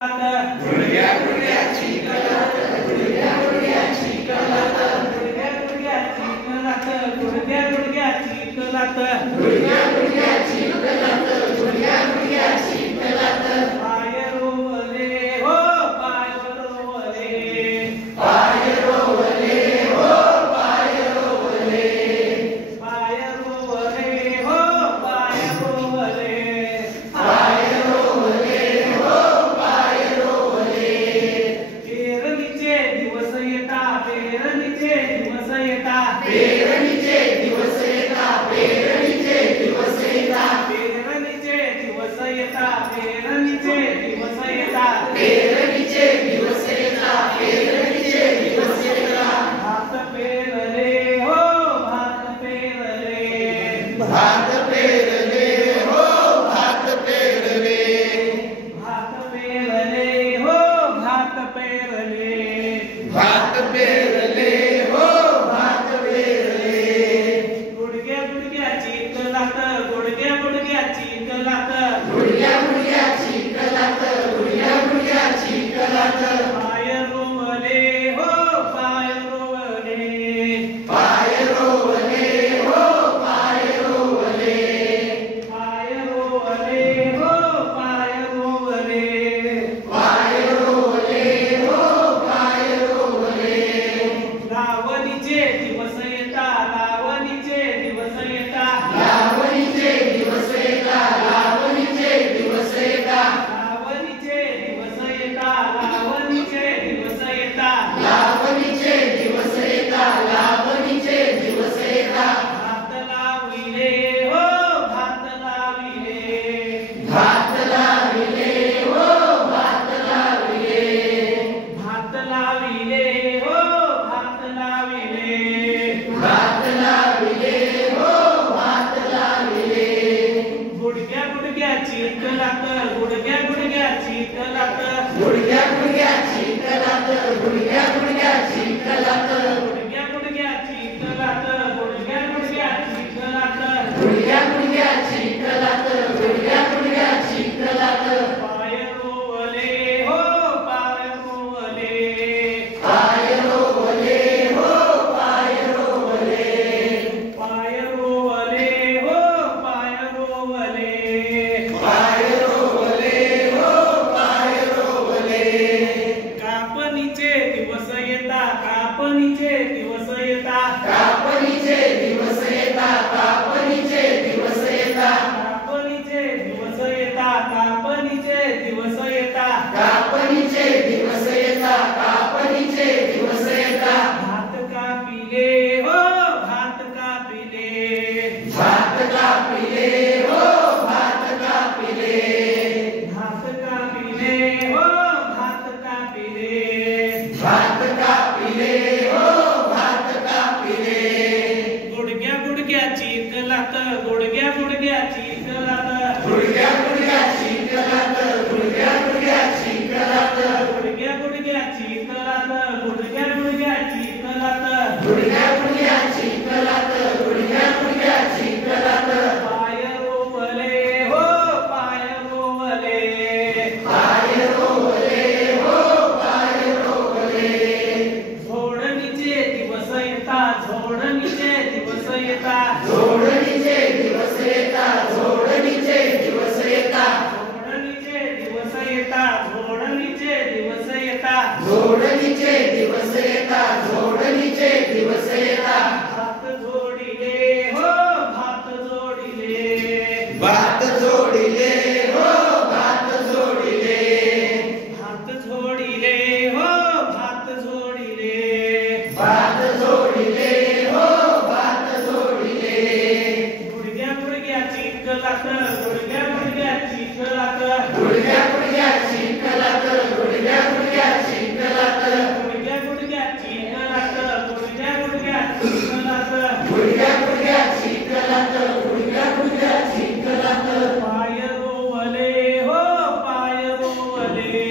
गुडघ्या गुडघ्याची कलात, गुडघ्या गुडघ्याची कलात, गुडघ्या गुडघ्याची कलात, गुडघ्या गुडघ्याची कलात, गुडघ्या गुडघ्याची कलात, गुडघ्या गुडघ्याची कलात. पाय रोवले हो पाय रोवले, पाय रोवले हो पाय रोवले, पाय रोवले हो पाय रोवले, पाय रोवले हो पाय रोवले. पेरणीचे दिवस येता, पेरणीचे दिवस येता, पेरणीचे दिवस येता, पेरणीचे दिवस येता, पेरणीचे दिवस येता, पेरणीचे दिवस येता, पेरणीचे दिवस येता, पेरणीचे दिवस येता. भात पेरले हो भात पेरले, भात पेरले हो भात पेरले, भात पेरले हो भात पेरले, भात पेरले हो भात पेरले. गुडघ्या गुडघ्याची कलात, गुडघ्या गुडघ्याची कलात, गुडघ्या गुडघ्याची कलात, गुडघ्या गुडघ्याची कलात. पाय रोवले हो पाय रोवले, पाय रोवले हो पाय रोवले, पाय रोवले हो पाय रोवले, पाय रोवले हो पाय रोवले. लावणीचे दिवस येता, लावणीचे दिवस येता, लावणीचे दिवस येता, लावणीचे दिवस येता, लावणीचे दिवस येता, लावणीचे दिवस येता, लावणीचे दिवस येता, लावणीचे दिवस येता. भात लाविले हो भात लाविले, भात लाविले हो भात लाविले, भात लाविले हो भात लाविले, भात लाविले हो भात लाविले. गुडघ्या गुडघ्याची कलात, गुडघ्या गुडघ्याची कलात, गुडघ्या गुडघ्याची कलात, गुडघ्या गुडघ्याची कलात, गुडघ्या गुडघ्याची कलात, गुडघ्या गुडघ्याची कलात, गुडघ्या गुडघ्याची कलात, गुडघ्या गुडघ्याची कलात. पाय रोवले हो पाय रोवले, पाय रोवले हो पाय रोवले, पाय रोवले हो पाय रोवले, पाय रोवले हो पाय रोवले. कापणीचे दिवस येता, कापणीचे दिवस येता, कापणीचे दिवस येता, कापणीचे दिवस येता, कापणीचे दिवस येता, कापणीचे दिवस येता, कापणीचे दिवस येता, कापणीचे दिवस येता. भात कापिले हो भात कापिले, भात कापिले हो भात कापिले, भात कापिले हो भात कापिले, भात कापिले हो भात कापिले. गुडघ्या गुडघ्याची कलात, गुडघ्या गुडघ्याची कलात, गुडघ्या गुडघ्याची कलात, गुडघ्या गुडघ्याची कलात, गुडघ्या गुडघ्याची कलात, गुडघ्या गुडघ्याची कलात, गुडघ्या गुडघ्याची कलात, गुडघ्या गुडघ्याची कलात. पाय रोवले हो पाय रोवले, पाय रोवले हो पाय रोवले, झोडणीचे दिवस येता, झोडणीचे दिवस येता, जोडणीचे दिवस येता, जोडणीचे दिवस येता, झोडणीचे दिवस येता, झोडणीचे दिवस येता, जोडणीचे दिवस येता, जोडणीचे दिवस येता. भात जोडिले हो भात जोडिले, भात जोडिले हो भात जोडिले, भात जोडिले हो भात जोडिले, भात जोडिले हो भात जोडिले. गुडघ्या गुडघ्याची कलात, गुडघ्या गुडघ्याची कलात, गुडघ्या गुडघ्याची कलात, गुडघ्या गुडघ्याची कलात, गुडघ्या गुडघ्याची कलात, गुडघ्या गुडघ्याची कलात, गुडघ्या गुडघ्याची कलात, गुडघ्या गुडघ्याची कलात. पाय रोवले हो पाय रोवले,